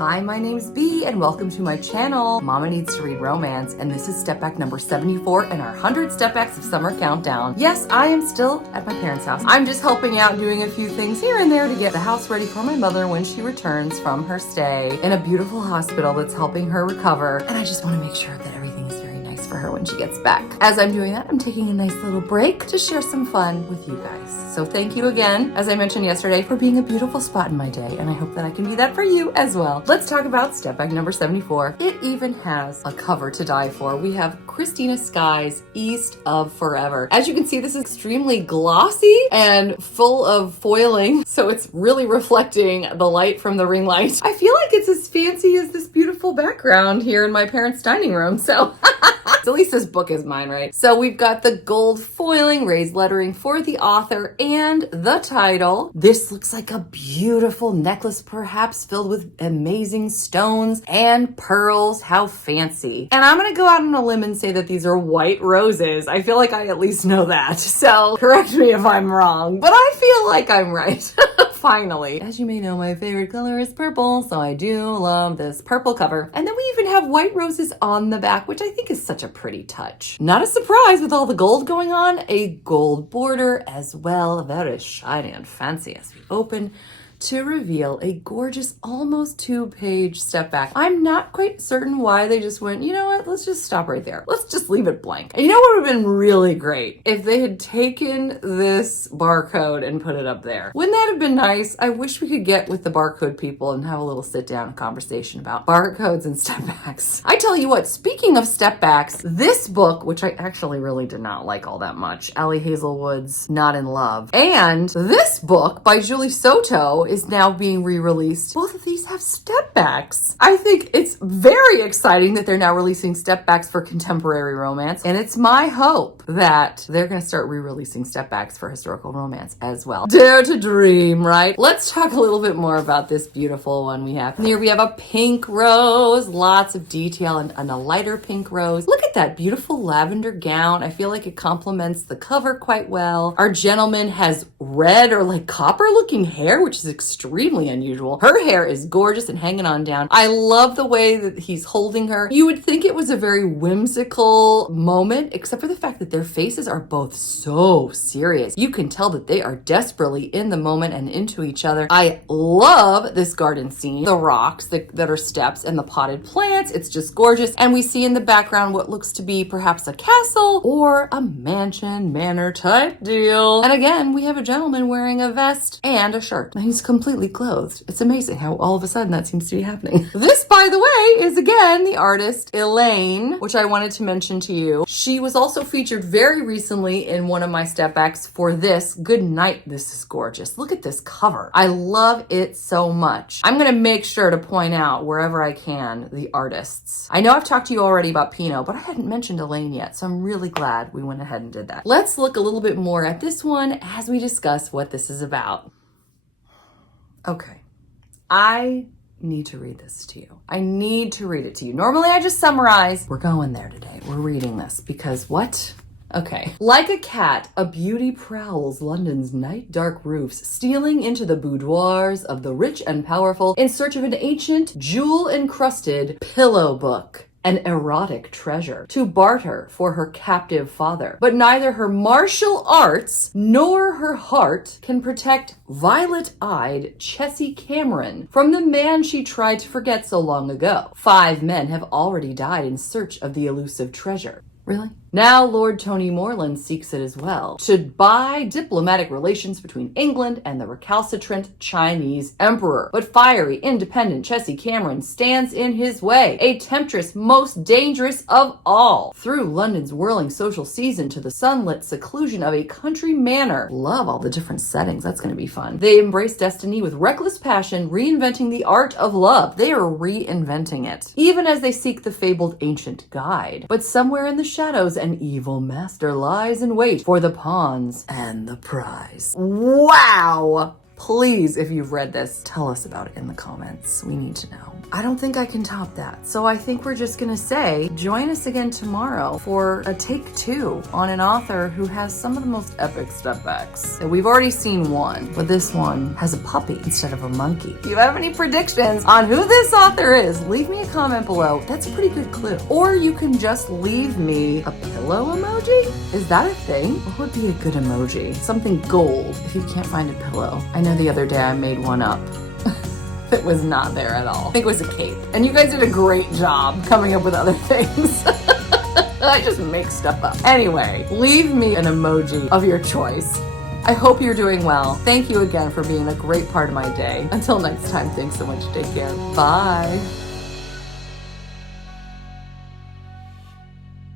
Hi, my name's Bea, and welcome to my channel. Mama Needs to Read Romance, and this is step back number 74 in our 100 stepbacks of summer countdown. Yes, I am still at my parents' house. I'm just helping out doing a few things here and there to get the house ready for my mother when she returns from her stay in a beautiful hospital that's helping her recover. And I just want to make sure that everything is very nice for her when she gets back. As I'm doing that, I'm taking a nice little break to share some fun with you guys. So thank you again, as I mentioned yesterday, for being a beautiful spot in my day, and I hope that I can be that for you as well. Let's talk about step back number 74. It even has a cover to die for. We have Christina Sky's East of Forever. As you can see, this is extremely glossy and full of foiling, so it's really reflecting the light from the ring light. I feel like it's as fancy as this beautiful background here in my parents' dining room, so at least this book is mine, right? So we've got the gold foiling, raised lettering for the author, and the title. This looks like a beautiful necklace, perhaps filled with amazing stones and pearls. How fancy. And I'm gonna go out on a limb and say that these are white roses. I feel like I at least know that. So correct me if I'm wrong, but I feel like I'm right. Finally. As you may know, my favorite color is purple, so I do love this purple cover. And then we even have white roses on the back, which I think is such a pretty touch. Not a surprise with all the gold going on, a gold border as well, very shiny and fancy as we open to reveal a gorgeous, almost 2-page step back. I'm not quite certain why they just went, you know what, let's just stop right there. Let's just leave it blank. And you know what would have been really great? If they had taken this barcode and put it up there. Wouldn't that have been nice? I wish we could get with the barcode people and have a little sit down conversation about barcodes and step backs. I tell you what, speaking of step backs, this book, which I actually really did not like all that much, Allie Hazelwood's Not in Love, and this book by Julie Soto is now being re-released. Both of these have step backs. I think it's very exciting that they're now releasing step backs for contemporary romance, and it's my hope that they're going to start re-releasing step backs for historical romance as well. Dare to dream, right? Let's talk a little bit more about this beautiful one we have. Here we have a pink rose, lots of detail, and a lighter pink rose. Look at that beautiful lavender gown. I feel like it complements the cover quite well. Our gentleman has red or like copper looking hair, which is extremely unusual. Her hair is gorgeous and hanging on down. I love the way that he's holding her. You would think it was a very whimsical moment, except for the fact that their faces are both so serious. You can tell that they are desperately in the moment and into each other. I love this garden scene. The rocks that are steps and the potted plants. It's just gorgeous. And we see in the background what looks to be perhaps a castle or a mansion, manor type deal. And again, we have a gentleman wearing a vest and a shirt. And he's completely clothed. It's amazing how all of a sudden that seems to be happening. This, by the way, is again the artist Elaine, which I wanted to mention to you. She was also featured very recently in one of my step backs for this. Good night. This is gorgeous. Look at this cover. I love it so much. I'm going to make sure to point out wherever I can the artists. I know I've talked to you already about Pinot, but I hadn't mentioned Elaine yet, so I'm really glad we went ahead and did that. Let's look a little bit more at this one as we discuss what this is about. Okay, I need to read this to you. I need to read it to you. Normally I just summarize. We're going there today. We're reading this because what? Okay. Like a cat, a beauty prowls London's night dark roofs, stealing into the boudoirs of the rich and powerful in search of an ancient, jewel-encrusted pillow book. An erotic treasure to barter for her captive father. But neither her martial arts nor her heart can protect violet-eyed Chessie Cameron from the man she tried to forget so long ago. 5 men have already died in search of the elusive treasure. Really? Now Lord Tony Moreland seeks it as well, to buy diplomatic relations between England and the recalcitrant Chinese emperor. But fiery, independent Chessie Cameron stands in his way, a temptress most dangerous of all. Through London's whirling social season to the sunlit seclusion of a country manor. Love all the different settings, that's going to be fun. They embrace destiny with reckless passion, reinventing the art of love. They are reinventing it, even as they seek the fabled ancient guide. But somewhere in the shadows, an evil master lies in wait for the pawns and the prize. Wow! Please, if you've read this, tell us about it in the comments. We need to know. I don't think I can top that. So I think we're just gonna say, join us again tomorrow for a take 2 on an author who has some of the most epic stepbacks. We've already seen one, but this one has a puppy instead of a monkey. If you have any predictions on who this author is, leave me a comment below. That's a pretty good clue. Or you can just leave me a pillow emoji. Is that a thing? What would be a good emoji? Something gold if you can't find a pillow. I know the other day I made one up. It was not there at all. I think it was a cape. And you guys did a great job coming up with other things. I just make stuff up. Anyway, leave me an emoji of your choice. I hope you're doing well. Thank you again for being a great part of my day. Until next time, thanks so much. Take care. Bye.